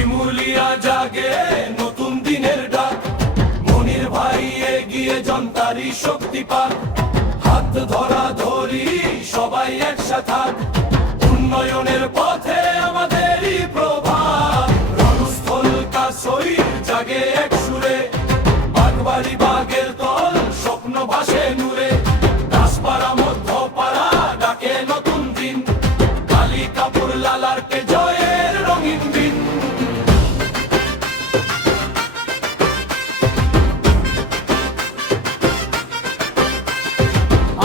শিমুলিয়া জাগে নতুন দিনের ডাক, মনির ভাই এগিয়ে জনতারই শক্তি পাক। হাত ধরা ধরি সবাই একসাথে থাক, উন্নয়নের পথে আমাদেরই প্রভাত। রণস্থল কাসই জাগে এক সুরে, বাগবাড়ি বাগের দল স্বপ্ন ভাসে নূরে। দাসপাড়া মধ্যপাড়া ডাকে নতুন দিন, কালী কাপুর লালারকে জয়ের রঙিন দিন।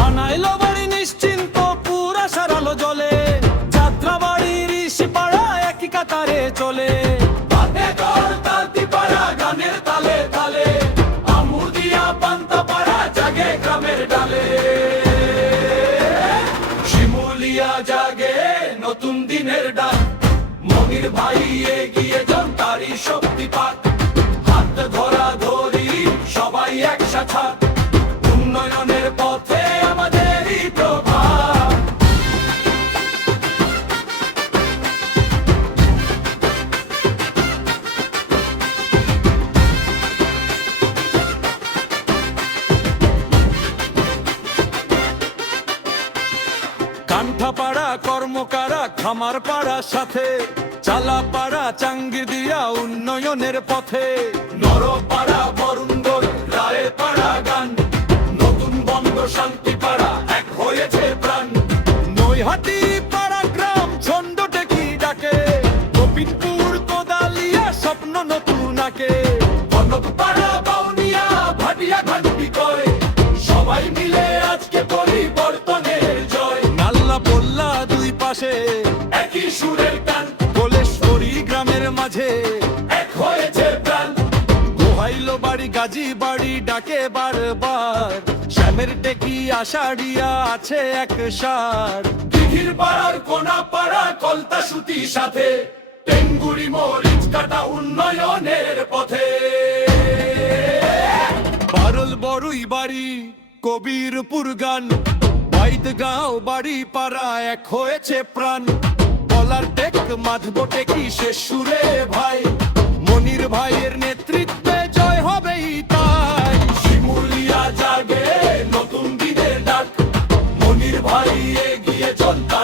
আনাইলো বাড়ি নিশ্চিন্ত পুরা সারালো জলে, যাত্রা বাড়ির ঋষিপাড়া একই কাতারে চলে। বাতে দল তালতিপাড়া গানের তালে তালে, আমুদিয়া পান্তাপাড়া জাগে গ্রামের ডালে। শিমুলিয়া জাগে নতুন দিনের ডাক, মনির ভাই এগিয়ে জনতারই শক্তি পাক। হাত ধরা ধরি সবাই একসাথে থাক, উন্নয়নের পথে আমাদেরই প্রভাব। কান্ঠাপাড়া কর্মকারা খামার পাড়ার সাথে, চালাপাড়া চাঙ্গি দিয়া উন্নয়নের পথে। নরপাড়া বরুণগর রায়ে পাড়া গান, নতুন বঙ্গ শান্তি পাড়া এক হয়েছে প্রাণ। নৈহাটি পাড়া গ্রাম ছন্দ টেকি ডাকে, গোপিনপুর কোদালিয়া স্বপ্ন নতুন আঁকে। কনক পাড়া বাউনিয়া ভাটিয়া ঘাটি কয়, সবাই মিলে আজকে পরিবর্তনের জয়। নাল্লা পোল্লা দুই পাশে একই সুরের গান, কোলেশ্বরী গ্রামের মাঝে এক হয়েছে প্রাণ। গোহাইলো বাড়ি গাজী বাড়ি ডাকে বারবার, শ্যামের টেকি আষাঢ়িয়া আছে এক সার। দিঘির পাড়ার কোনা পাড়া কলতা সুতি সাথে, টেঙ্গুড়ি মরিচ কাটা উন্নয়নের পথে। বারল বড়ুই বাড়ি কবিরপুর গান, বাইদগাঁও বাড়ি পাড়া এক হয়েছে প্রাণ। বলার টেক মাধব টেকি শেষ সুরে ভাই, মনির ভাইয়ের নেতৃত্বে জয় হবেই তাই। শিমুলিয়া জাগে নতুন দিনের ডাক, মনির ভাই এগিয়ে জনতা